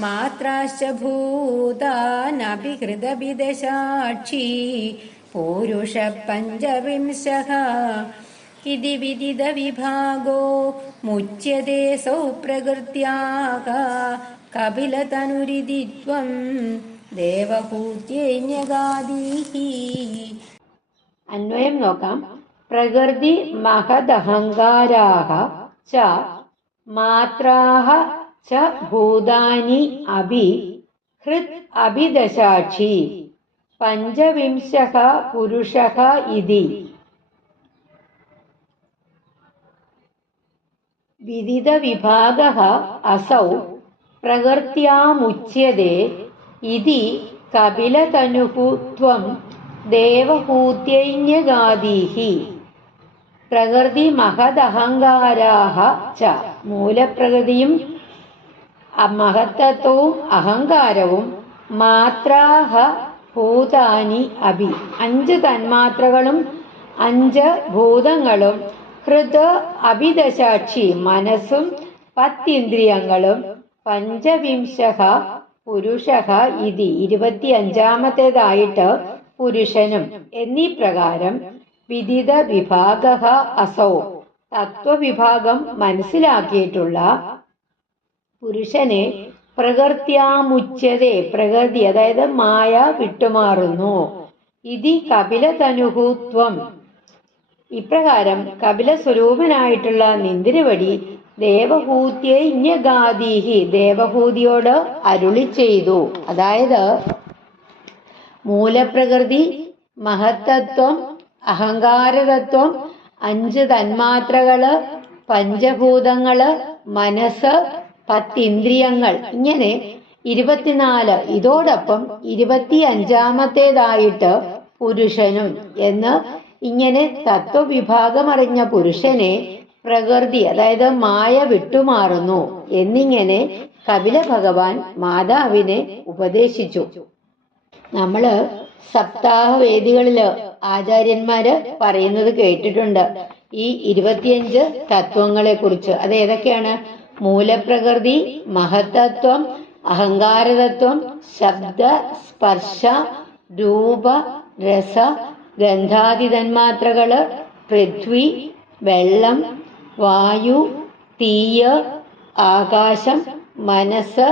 മാത്രാശ്ച ഭൂതാനഭിഹൃതവിദശാക്ഷി പൂരുഷ പഞ്ചവിംശഃ ഇതി വിദിത വിഭാഗോ മുച്യത്തെ സൗ പ്രകൃത്യാക കപിലതനുരിതി ത്വം ദേവഹൂത്യൈന്യഗാദീഹി. അന്വയം നോക്കാം. പ്രകൃതി മഹദഹങ്കാരാഹ ച മാത്രാഹ ച ഭൂതാനി അഭി ഹൃത് അഭിദശാക്ഷി പഞ്ചവിംശഃ പുരുഷഃ ഇതി. വിദിത असौ പ്രകൃത്യാമുച്യത്തെ ഇതി കപിലതനുഃ ത്വം ദേവഹൂത്യൈന്യഗാദീഹി. പ്രകൃതി മഹദഹങ്കാരാഹ ച. മൂലപ്രകൃതിയും മഹത്തത്വവും അഹങ്കാരവും മാത്രാഹ ഭൂതാനി അഭി. അഞ്ച് തന്മാത്രകളും അഞ്ച് ഭൂതങ്ങളും ഹൃദ അഭിദശാക്ഷി മനസ്സും പത്തിന്ദ്രിയങ്ങളും പഞ്ചവിംശ പുരുഷ ഇതി. ഇരുപത്തിയഞ്ചാമത്തേതായിട്ട് പുരുഷനും. എന്നീ പ്രകാരം വിദിത വിഭാഗ അസൗ. തത്വവിഭാഗം മനസ്സിലാക്കിയിട്ടുള്ള പുരുഷനെ പ്രകൃത്യാമുച്യതേ പ്രകൃതി അതായത് മായ വിട്ടുമാറുന്നു. ഇതി കപിലതനുഹൂത്വം. ഇപ്രകാരം കപില സ്വരൂപനായിട്ടുള്ള നിന്തിരുവടി ദേവഹൂത്യേ ഇഞ്ഞഗാദീഹി ദേവഹൂതിയോട് അരുളി ചെയ്തു. അതായത് മൂലപ്രകൃതി മഹത്തത്വം അഹങ്കാരതത്വം അഞ്ച് തന്മാത്രകൾ പഞ്ചഭൂതങ്ങൾ മനസ്സ് പത്തിന്ദ്രിയങ്ങൾ. ഇങ്ങനെ ഇരുപത്തിനാല്. ഇതോടൊപ്പം ഇരുപത്തി അഞ്ചാമത്തേതായിട്ട് പുരുഷനും എന്ന് ഇങ്ങനെ തത്വവിഭാഗമറിഞ്ഞ പുരുഷനെ പ്രകൃതി അതായത് മായ വിട്ടുമാറുന്നു എന്നിങ്ങനെ കപില ഭഗവാൻ മാതാവിനെ ഉപദേശിച്ചു. നമ്മൾ സപ്താഹ വേദികളിൽ ആചാര്യന്മാര് പറയുന്നത് കേട്ടിട്ടുണ്ട്. ഈ ഇരുപത്തിയഞ്ച് തത്വങ്ങളെ കുറിച്ച് അത് ഏതൊക്കെയാണ്? മൂലപ്രകൃതി മഹത്തത്വം അഹങ്കാരതത്വം ശബ്ദ സ്പർശ രൂപ രസ ഗന്ധാതി തന്മാത്രകൾ പൃഥ്വി വെള്ളം വായു തീയ് ആകാശം മനസ്സ്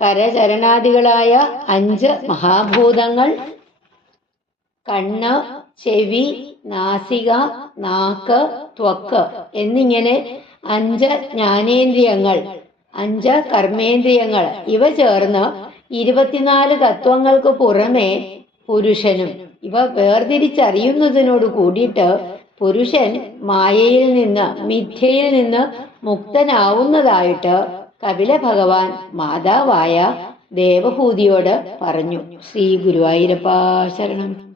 കരചരണാദികളായ അഞ്ച് മഹാഭൂതങ്ങൾ. കണ്ണ് ചെവി നാസിക നാക്ക് ത്വക്ക് എന്നിങ്ങനെ അഞ്ച് ജ്ഞാനേന്ദ്രിയങ്ങൾ അഞ്ച് കർമ്മേന്ദ്രിയങ്ങൾ. ഇവ ചേർന്ന് ഇരുപത്തിനാല് തത്വങ്ങൾക്ക് പുറമെ പുരുഷനും ഇവ വേർതിരിച്ചറിയുന്നതിനോട് കൂടിയിട്ട് പുരുഷൻ മായയിൽ നിന്ന് മിഥ്യയിൽ നിന്ന് മുക്തനാവുന്നതായിട്ട് കപില ഭഗവാൻ മാതാവായ ദേവഭൂതിയോട് പറഞ്ഞു ശ്രീ ഗുരുവായൂരപ്പ ശരണം.